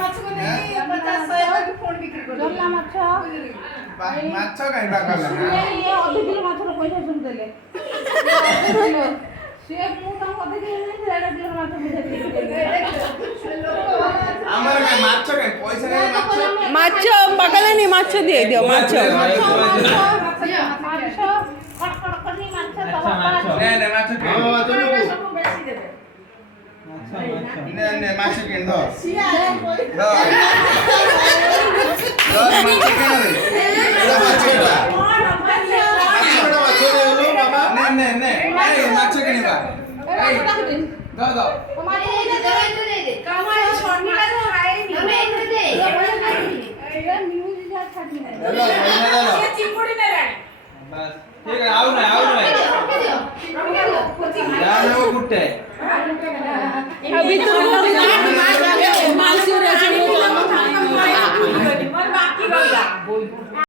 ମାଛକୁ ନେଇକି 50-100 ଫୋନ୍ ବିକ୍ରି କରିଦେଲେ। ଜଲ୍ଲା ମାଛ ମାଛ କାଇଁ ବାକାଲା ଇଏ ଅଧ କିଲୋ ମାଛର ପଇସା ଶୁଣିଦେଲେ ସିଏ ମୁଁ ତାଙ୍କୁ ଅଧ କିଲୋ ନେଇଛି 1.5 କିଲୋ ମାଛ ପଇସା ଆମର କାଇଁ ମାଛ କାଇଁ ପଇସା କାଇଁ ମାଛ ମାଛ ପାକାଲାନି ମାଛ দিয়ে দিও ମାଛ নে নে মাছ কিন ସବୁ ବେଶୀ ଦେବେ। নে নে মাছ কিন দ ସିଏ দ মাছ কিন রে এটা মাছ এটা নে নে নে এই মাছ কিনিবা এই দ দ ଚିଙ୍ଗୁଡ଼ି ନେଲାଣି। बस ठीक है आओ ना जा ना वो गुट्टे अभी तो मालसी रे